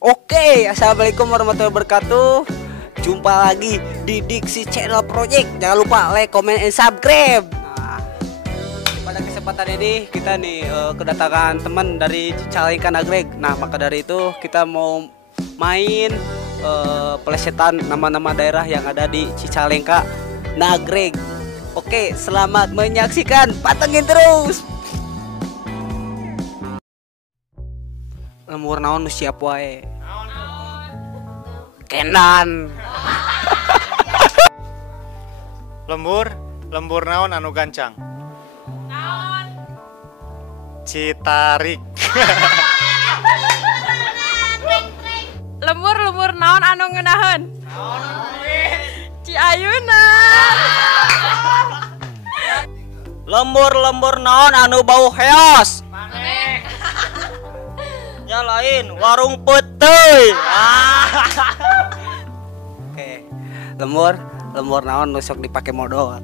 Oke, assalamualaikum warahmatullahi wabarakatuh. Jumpa lagi di Diksi Channel Project. Jangan lupa like, comment, and subscribe. Nah, pada kesempatan ini kita nih kedatangan teman dari Cicalengka Nagreg. Nah, maka dari itu kita mau main pelesetan nama-nama daerah yang ada di Cicalengka Nagreg. Oke, selamat menyaksikan. Pantengin terus. Lemur naon nu siap wae. Kenan. Lembur naon anu gancang? Naon? Citarik. Lembur naon anu ngeunaheun? Naon? Ciayuna. Lembur naon anu bau heos? Ya lain warung putih. Oke, lembur naon nusuk dipakai modal.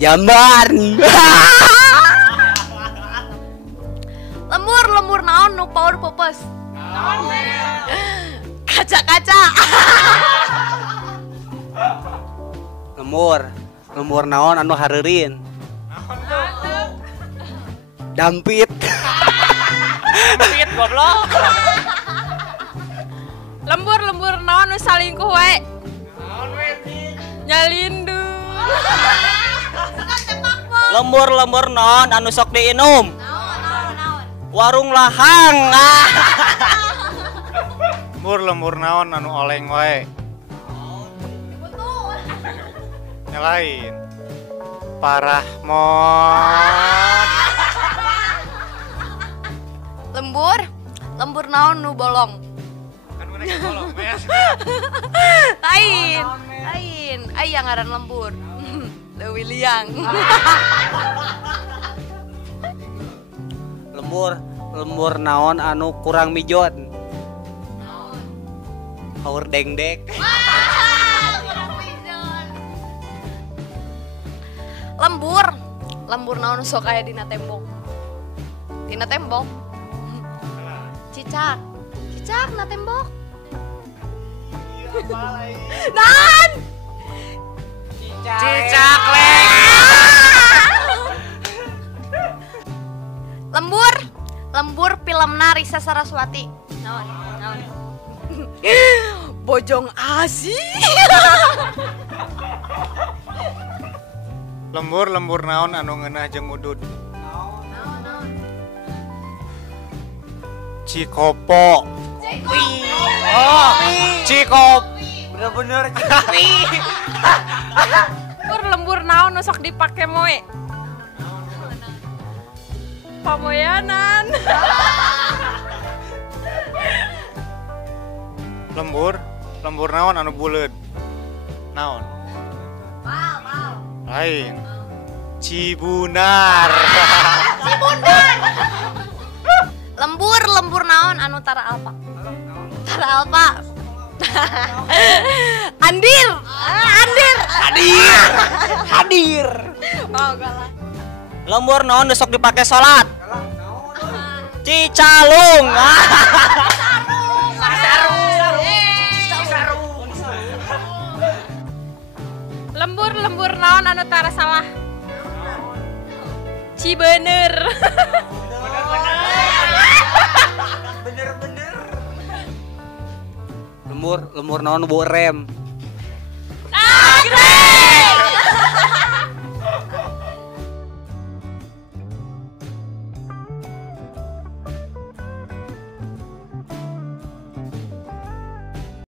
Jamban. Lembur naon nu power pupus? Kaca-kaca. Lembur naon anu hareureun? Dampit. Dampit goblok. Lembur naon nu salingkuh we? Naon we? Nyalindu. Lembur naon anu sok diinum? Naon. Warung lahang. Lembur naon anu oleng wae? Nyalain. Parahmon. Lembur naon nu bolong? Kan mana yang bolong, Mes? Lain. Aya ngaran lembur. Leuwih liang. Lembur naon anu kurang mijot? Haur dengdek. Lembur naon sok aya dina tembok? Cicak na tembok. Nan! Cicak leng. Lembur filmna Risa Saraswati. Naon? Bojong Asi. Lembur naon anu ngeunah jeung udud? Cikopo. Oh, Cikop. Bener-bener Cikopi. Lembur naon nu sok dipake moe? Pamoyanan. Lembur naon anu buleud? Naon? Lain. Cibunar. Lembur naon anu tara alpa? Hadir. Oh, galak. Lembur naon nu sok dipake salat? Cicalung. Lembur naon anu tara sawah? Cibener. Lembur naon nu borem?